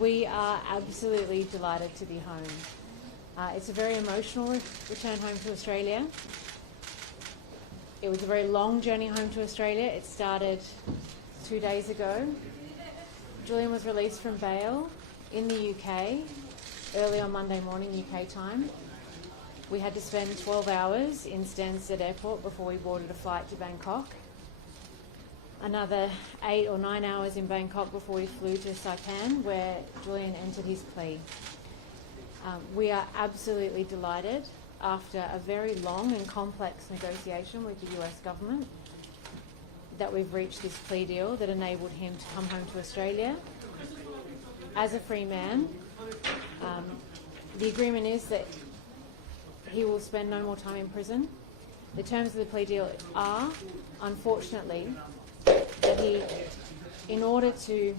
We are absolutely delighted to be home. It's a very emotional return home to Australia. It was a very long journey home to Australia. It started 2 days ago. Julian was released from bail in the UK early on Monday morning UK time. We had to spend 12 hours in Stansted Airport before we boarded a flight to Bangkok. Another 8 or 9 hours in Bangkok before we flew to Saipan, where Julian entered his plea. We are absolutely delighted, after a very long and complex negotiation with the US government, that we've reached this plea deal that enabled him to come home to Australia as a free man. The agreement is that he will spend no more time in prison. The terms of the plea deal are, unfortunately, that he, in order to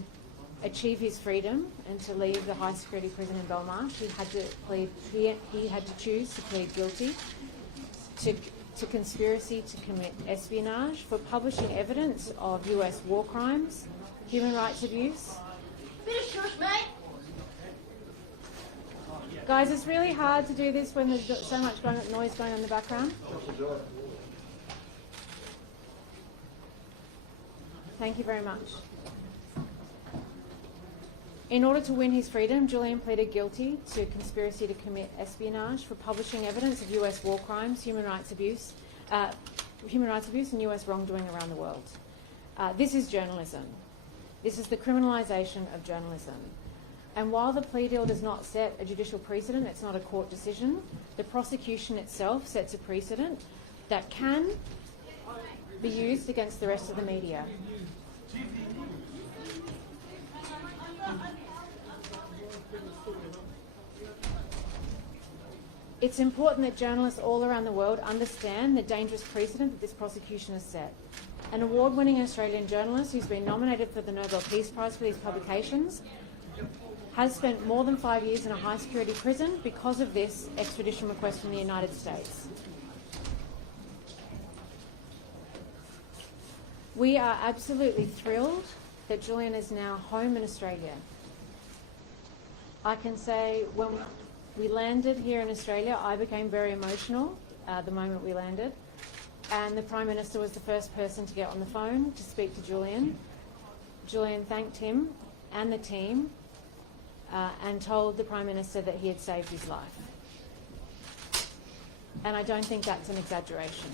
achieve his freedom and to leave the high security prison in Belmarsh, he had to choose to plead guilty to conspiracy to commit espionage for publishing evidence of US war crimes, human rights abuse. Bit of shush, mate. Guys, it's really hard to do this when there's so much noise going on in the background. Thank you very much. In order to win his freedom, Julian pleaded guilty to conspiracy to commit espionage for publishing evidence of US war crimes, human rights abuse and US wrongdoing around the world. This is journalism. This is the criminalisation of journalism. And while the plea deal does not set a judicial precedent, it's not a court decision, the prosecution itself sets a precedent that can be used against the rest of the media. It's important that journalists all around the world understand the dangerous precedent that this prosecution has set. An award-winning Australian journalist who's been nominated for the Nobel Peace Prize for these publications has spent more than 5 years in a high-security prison because of this extradition request from the United States. We are absolutely thrilled that Julian is now home in Australia. I can say when we landed here in Australia, I became very emotional the moment we landed, and the Prime Minister was the first person to get on the phone to speak to Julian. Julian thanked him and the team and told the Prime Minister that he had saved his life. And I don't think that's an exaggeration.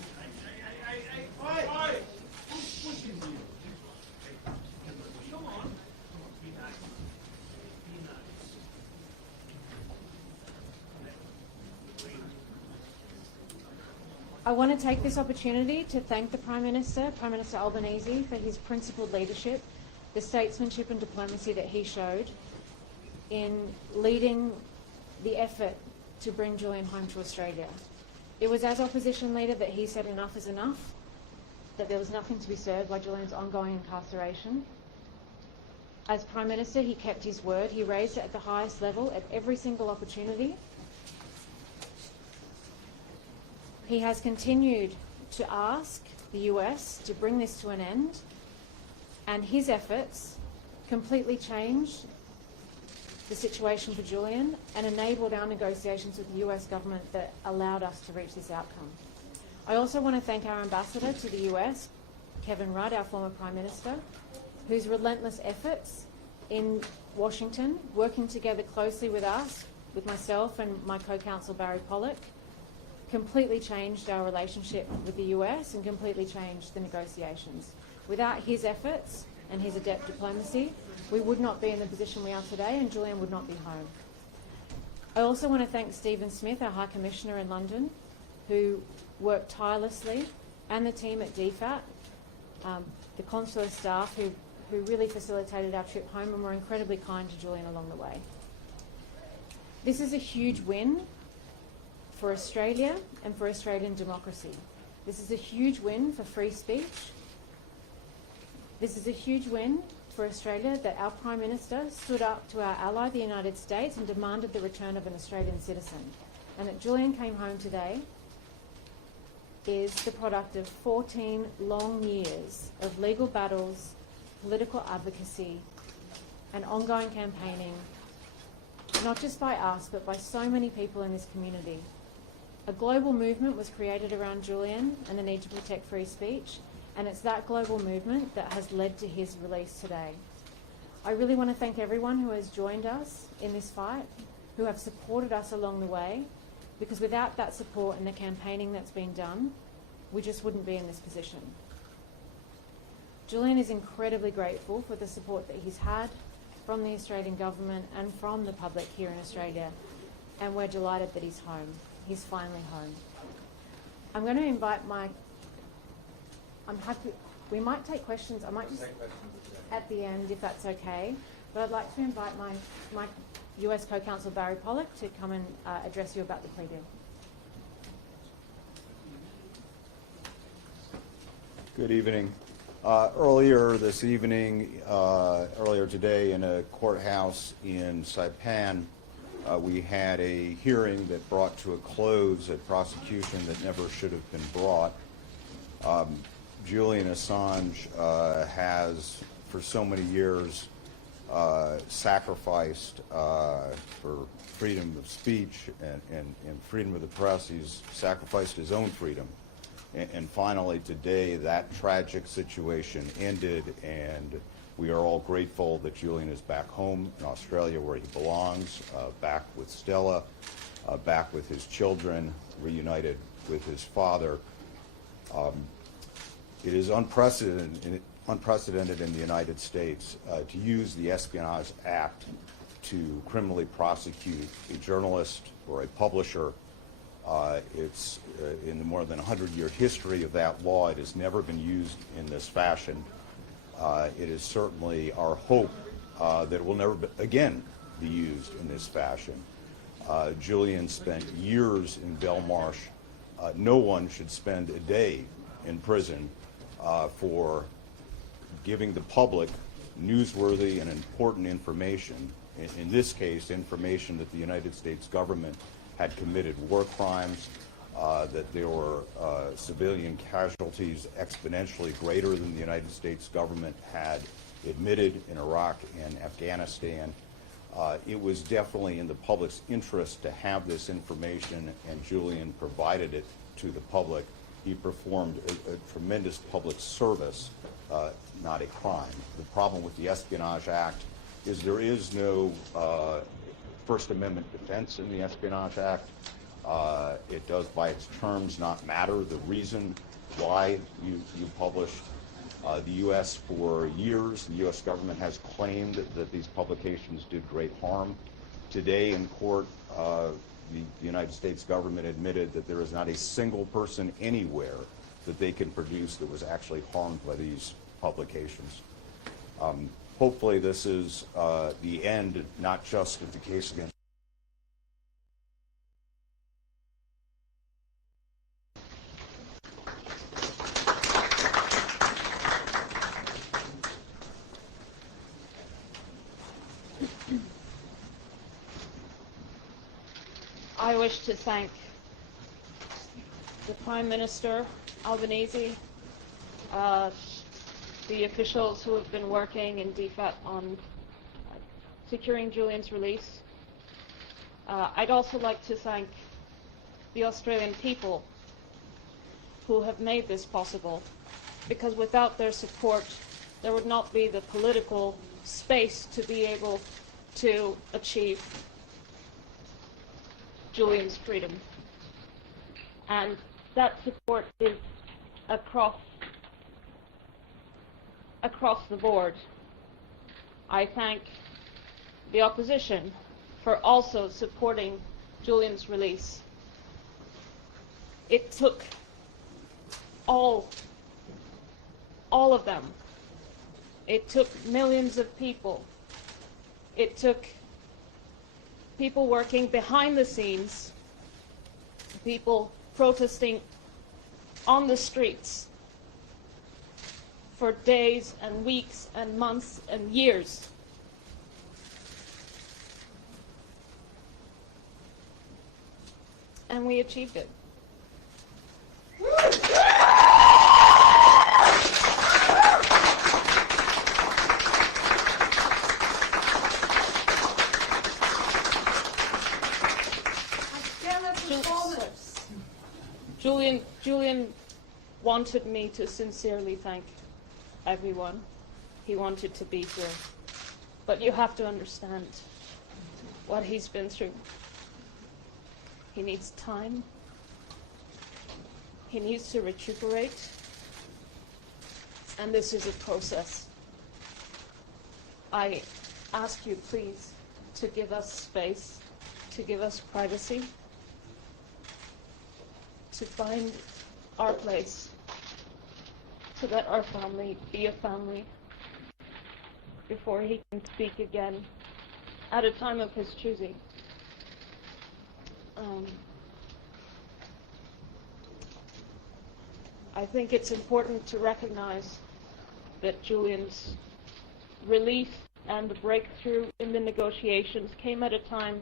I want to take this opportunity to thank the Prime Minister Albanese, for his principled leadership, the statesmanship and diplomacy that he showed in leading the effort to bring Julian home to Australia. It was as opposition leader that he said enough is enough, that there was nothing to be served by Julian's ongoing incarceration. As Prime Minister, he kept his word. He raised it at the highest level at every single opportunity. He has continued to ask the US to bring this to an end, and his efforts completely changed the situation for Julian and enabled our negotiations with the US government that allowed us to reach this outcome. I also want to thank our ambassador to the US, Kevin Rudd, our former Prime Minister, whose relentless efforts in Washington, working together closely with us, with myself and my co-counsel Barry Pollock, completely changed our relationship with the US and completely changed the negotiations. Without his efforts and his adept diplomacy, we would not be in the position we are today, and Julian would not be home. I also want to thank Stephen Smith, our High Commissioner in London, who worked tirelessly, and the team at DFAT, the consular staff who really facilitated our trip home and were incredibly kind to Julian along the way. This is a huge win for Australia and for Australian democracy. This is a huge win for free speech. This is a huge win for Australia that our Prime Minister stood up to our ally, the United States, and demanded the return of an Australian citizen. And that Julian came home today is the product of 14 long years of legal battles, political advocacy, and ongoing campaigning not just by us, but by so many people in this community. A global movement was created around Julian and the need to protect free speech, and it's that global movement that has led to his release today. I really want to thank everyone who has joined us in this fight, who have supported us along the way, because without that support and the campaigning that's been done, we just wouldn't be in this position. Julian is incredibly grateful for the support that he's had from the Australian government and from the public here in Australia, and we're delighted that he's home. He's finally home. I'm going to invite we might take questions. I might just at the end, if that's okay, but I'd like to invite my US co-counsel Barry Pollock to come and address you about the plea deal. Good evening. Earlier today in a courthouse in Saipan, we had a hearing that brought to a close a prosecution that never should have been brought. Julian Assange has, for so many years, sacrificed for freedom of speech and freedom of the press. He's sacrificed his own freedom. And finally, today, that tragic situation ended, and we are all grateful that Julian is back home in Australia where he belongs, back with Stella, back with his children, reunited with his father. It is unprecedented in the United States to use the Espionage Act to criminally prosecute a journalist or a publisher. It's in the more than 100-year history of that law, it has never been used in this fashion. It is certainly our hope that it will never again be used in this fashion. Julian spent years in Belmarsh. No one should spend a day in prison for giving the public newsworthy and important information. In this case, information that the United States government had committed war crimes, that there were civilian casualties exponentially greater than the United States government had admitted in Iraq and Afghanistan. It was definitely in the public's interest to have this information, and Julian provided it to the public. He performed a tremendous public service, not a crime. The problem with the Espionage Act is there is no First Amendment defense in the Espionage Act. It does, by its terms, not matter the reason why you publish. The U.S. for years, the U.S. government has claimed that these publications did great harm. Today in court, the United States government admitted that there is not a single person anywhere that they can produce that was actually harmed by these publications. Hopefully this is the end, not just of the case against I wish to thank the Prime Minister, Albanese, the officials who have been working in DFAT on securing Julian's release. I'd also like to thank the Australian people who have made this possible, because without their support, there would not be the political space to be able to achieve Julian's freedom. And that support is across the board. I thank the opposition for also supporting Julian's release. It took all of them. It took millions of people. It took people working behind the scenes, people protesting on the streets for days and weeks and months and years. And we achieved it. Julian wanted me to sincerely thank everyone. He wanted to be here. But you have to understand what he's been through. He needs time. He needs to recuperate. And this is a process. I ask you, please, to give us space, to give us privacy, to find our place, to let our family be a family before he can speak again at a time of his choosing. I think it's important to recognize that Julian's relief and the breakthrough in the negotiations came at a time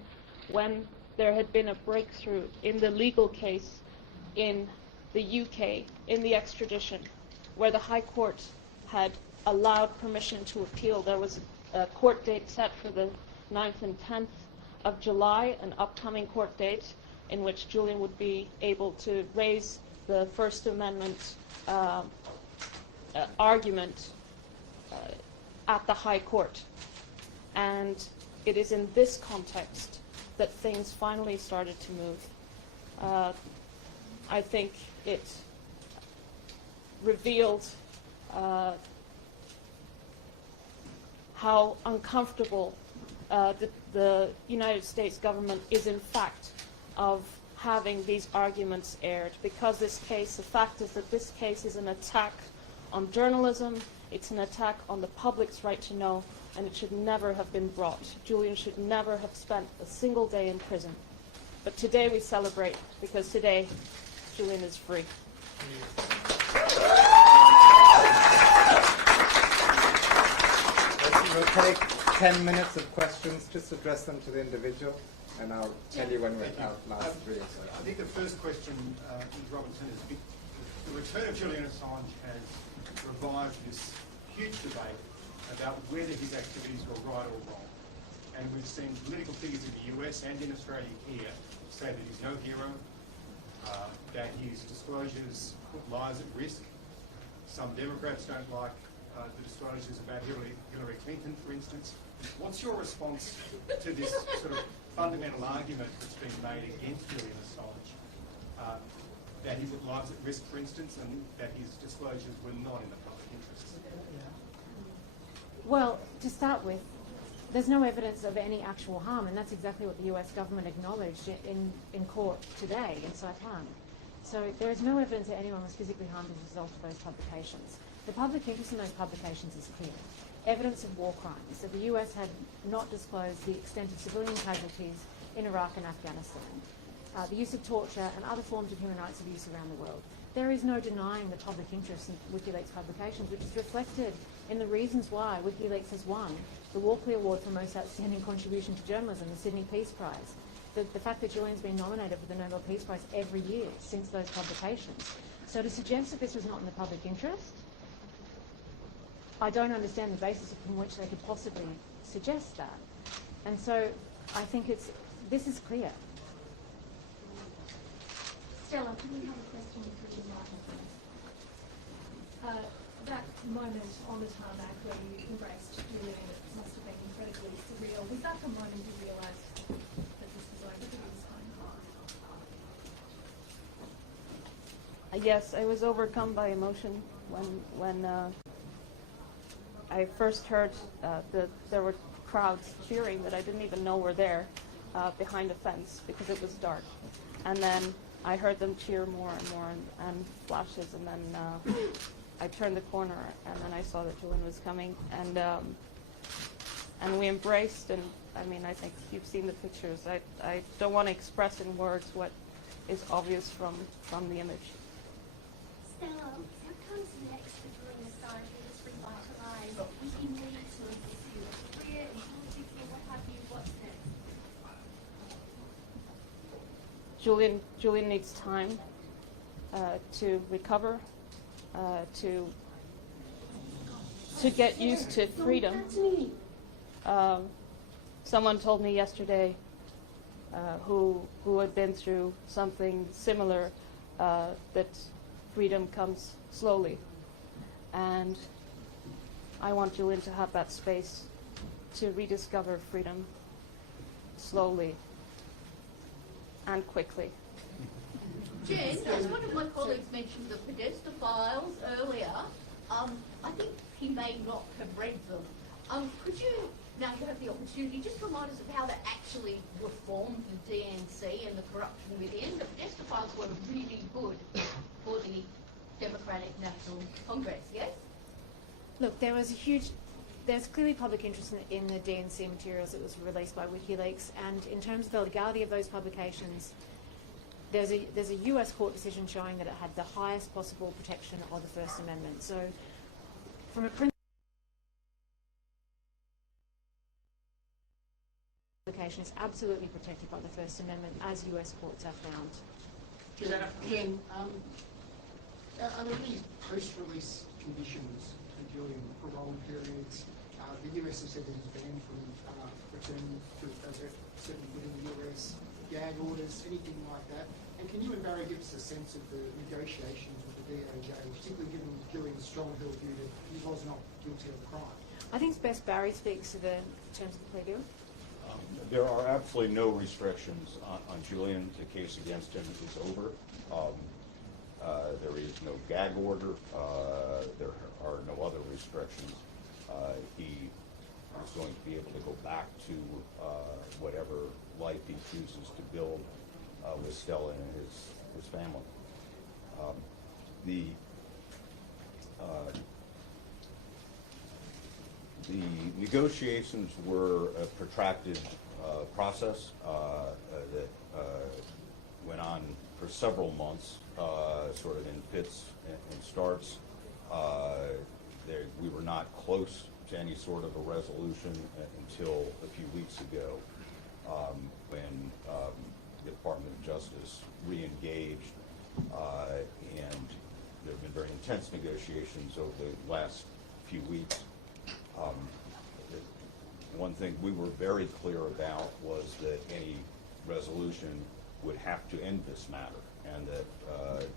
when there had been a breakthrough in the legal case in the UK, in the extradition, where the High Court had allowed permission to appeal. There was a court date set for the 9th and 10th of July, an upcoming court date in which Julian would be able to raise the First Amendment argument at the High Court. And it is in this context that things finally started to move. I think it revealed how uncomfortable the United States government is in fact of having these arguments aired, because this case, the fact is that this case is an attack on journalism, it's an attack on the public's right to know, and it should never have been brought. Julian should never have spent a single day in prison. But today we celebrate, because today Julian is free. We'll take 10 minutes of questions, just address them to the individual, and I'll tell you when we're out last 3 or so. I think the first question, Ms. Robinson, is the return of Julian Assange has revived this huge debate about whether his activities were right or wrong. And we've seen political figures in the US and in Australia here say that he's no hero, that his disclosures put lives at risk. Some Democrats don't like the disclosures about Hillary Clinton, for instance. What's your response to this sort of fundamental argument that's been made against Julian Assange, that he put lives at risk, for instance, and that his disclosures were not in the public interest? Well, to start with, there's no evidence of any actual harm, and that's exactly what the US government acknowledged in court today in Saipan. So there is no evidence that anyone was physically harmed as a result of those publications. The public interest in those publications is clear. Evidence of war crimes, that the US had not disclosed the extent of civilian casualties in Iraq and Afghanistan, the use of torture and other forms of human rights abuse around the world. There is no denying the public interest in WikiLeaks publications, which is reflected in the reasons why WikiLeaks has won the Walkley Award for Most Outstanding Contribution to Journalism, the Sydney Peace Prize. The fact that Julian's been nominated for the Nobel Peace Prize every year since those publications. So to suggest that this was not in the public interest, I don't understand the basis upon which they could possibly suggest that. And so I think this is clear. Stella, can we have a question for you, Martin, please? That moment on the tarmac where you embraced Julian, it must have been incredibly surreal. Was that the moment you realised that this was over, that it was going? Yes, I was overcome by emotion when I first heard that there were crowds cheering that I didn't even know were there behind a fence because it was dark. And then I heard them cheer more and more and flashes, and then I turned the corner and then I saw that Julian was coming, and we embraced, and I mean, I think you've seen the pictures. I don't want to express in words what is obvious from the image. Stella, what comes next for Julian Assange? Will this revitalise WikiLeaks, will this be a career in politics, or what have you? What's next? Julian needs time to recover, to get used to freedom. Someone told me yesterday who had been through something similar that freedom comes slowly. And I want Julian to have that space to rediscover freedom slowly and quickly. Jen, as one of my colleagues mentioned the Podesta files earlier, I think he may not have read them. Could you, now you have the opportunity, just remind us of how they actually reformed the DNC and the corruption within? The Podesta files were really good for the Democratic National Congress, yes? Look, there's clearly public interest in the DNC materials that was released by WikiLeaks, and in terms of the legality of those publications, there's a US court decision showing that it had the highest possible protection of the First Amendment. So from a publication is absolutely protected by the First Amendment, as US courts have found. Ken, are there any post-release conditions to Julian, parole periods? The US has said that he's banned from returning to certain within the US, gag orders, anything like that. And can you and Barry give us a sense of the negotiations with the DOJ, particularly given Julian's strong held view that he was not guilty of the crime? I think it's best Barry speaks to the terms of the plea deal. There are absolutely no restrictions on Julian. The case against him is over. There is no gag order. There are no other restrictions. He is going to be able to go back to whatever life he chooses to build with Stella and his family. The negotiations were a protracted process that went on for several months, sort of in fits and starts. We were not close to any sort of a resolution until a few weeks ago, when the Department of Justice re-engaged, and there have been very intense negotiations over the last few weeks. One thing we were very clear about was that any resolution would have to end this matter, and that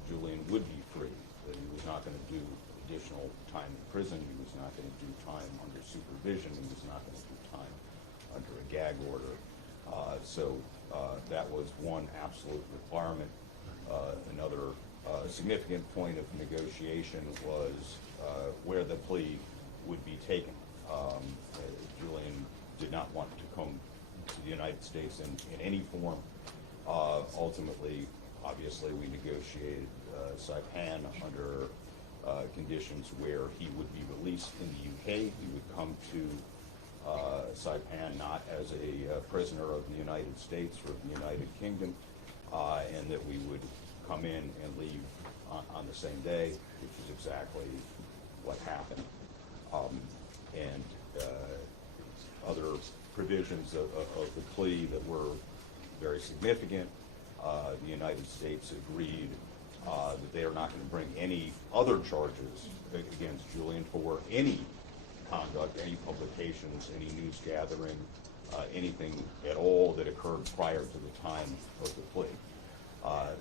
Julian would be free, that he was not going to do additional time in prison, he was not going to do time under supervision, he was not going to do time under a gag order. So that was one absolute requirement. Another significant point of negotiation was where the plea would be taken. Julian did not want to come to the United States in any form. Ultimately, obviously, we negotiated Saipan under conditions where he would be released in the UK. He would come to Saipan not as a prisoner of the United States or of the United Kingdom, and that we would come in and leave on the same day, which is exactly what happened. And other provisions of the plea that were very significant. The United States agreed that they are not going to bring any other charges against Julian for any conduct, any publications, any news gathering, anything at all that occurred prior to the time of the plea.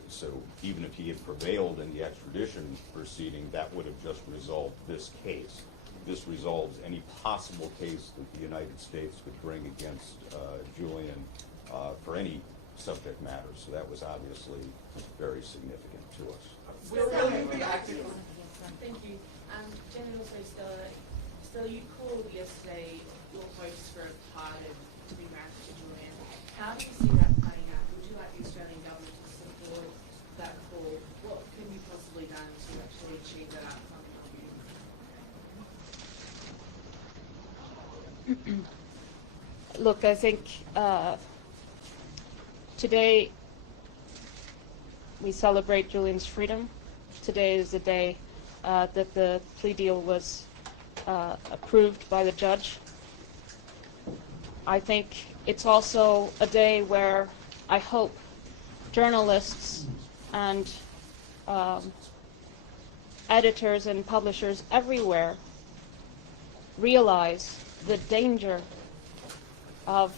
So even if he had prevailed in the extradition proceeding, that would have just resolved this case. This resolves any possible case that the United States could bring against Julian for any subject matter. So that was obviously very significant to us. Thank you. Jen and also Stella, you called yesterday your hopes for a pardon to be granted to Julian. How do you see that playing out? Would you like the Australian government to support that call? What can be possibly done to actually achieve that outcome? Look, I think today we celebrate Julian's freedom. Today is the day that the plea deal was approved by the judge. I think it's also a day where I hope journalists and editors and publishers everywhere realize the danger of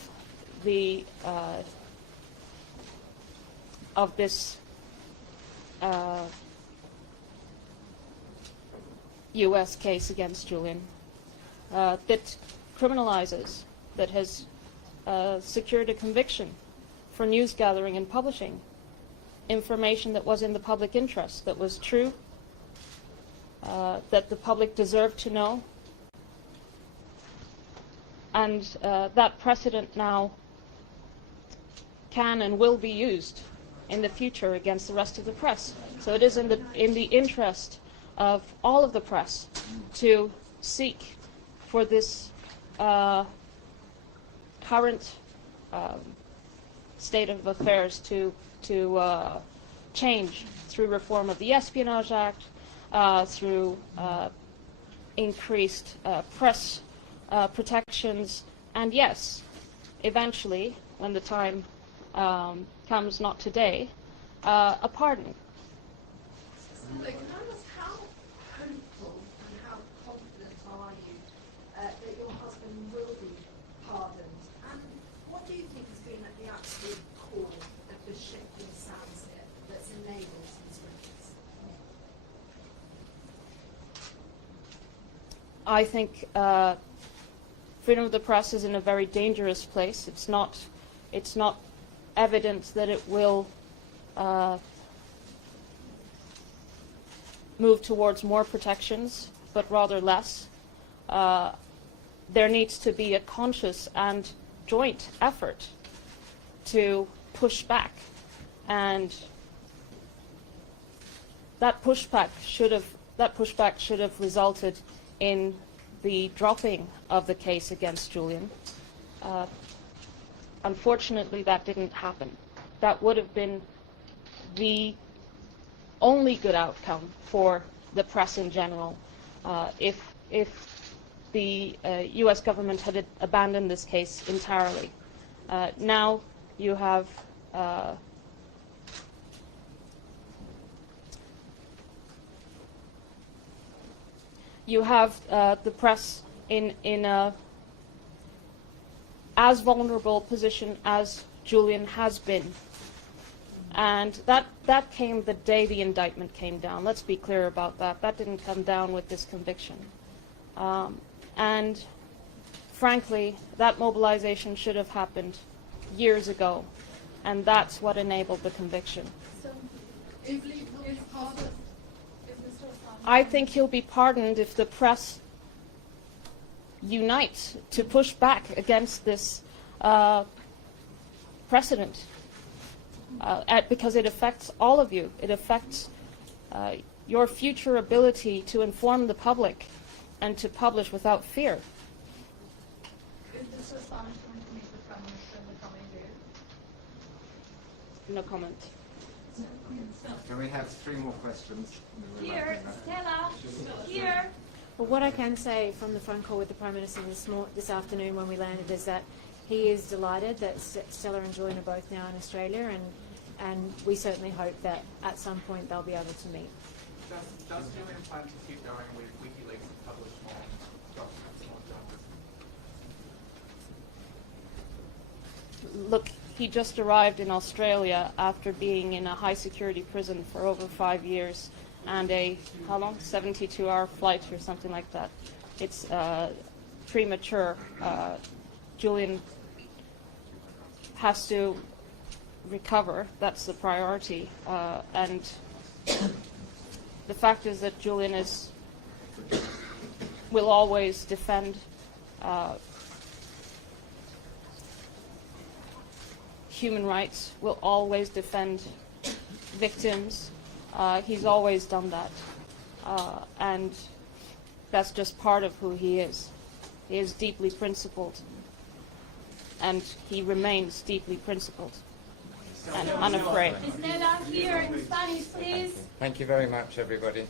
this U.S. case against Julian that criminalizes, that has secured a conviction for news gathering and publishing information that was in the public interest, that was true, that the public deserved to know. And that precedent now can and will be used in the future against the rest of the press. So it is in the interest of all of the press to seek for this current state of affairs to change through reform of the Espionage Act, through increased press protections, and yes, eventually, when the time comes, not today, a pardon. Can I ask, how hopeful and how confident are you that your husband will be pardoned? And what do you think has been at the absolute core of the shift in stance here that's enabled these witnesses? I think freedom of the press is in a very dangerous place. It's not evident that it will move towards more protections, but rather less. There needs to be a conscious and joint effort to push back, and that pushback should have resulted in the dropping of the case against Julian. Unfortunately, that didn't happen. That would have been the only good outcome for the press in general if the U.S. government had abandoned this case entirely. Now you have the press in a as vulnerable position as Julian has been. And that came the day the indictment came down. Let's be clear about that. That didn't come down with this conviction. And frankly, that mobilization should have happened years ago. And that's what enabled the conviction. So, if pardoned, I think he'll be pardoned if the press unites to push back against this precedent, because it affects all of you. It affects your future ability to inform the public and to publish without fear. is Mr. Assange going to meet the Prime Minister in the coming days? No comment. Can we have 3 more questions? Here, Stella, here. Well, what I can say from the phone call with the Prime Minister this afternoon when we landed is that he is delighted that Stella and Julian are both now in Australia, and we certainly hope that at some point they'll be able to meet. Does Julian plan to keep going with WikiLeaks and publish more documents, more journalism? Look, he just arrived in Australia after being in a high-security prison for over 5 years and a, how long, 72-hour flight or something like that. It's premature. Julian has to recover. That's the priority. And the fact is that Julian will always defend human rights, will always defend victims. He's always done that. And that's just part of who he is. He is deeply principled. And he remains deeply principled and unafraid. Stella, here in Spanish, please. Thank you very much, everybody.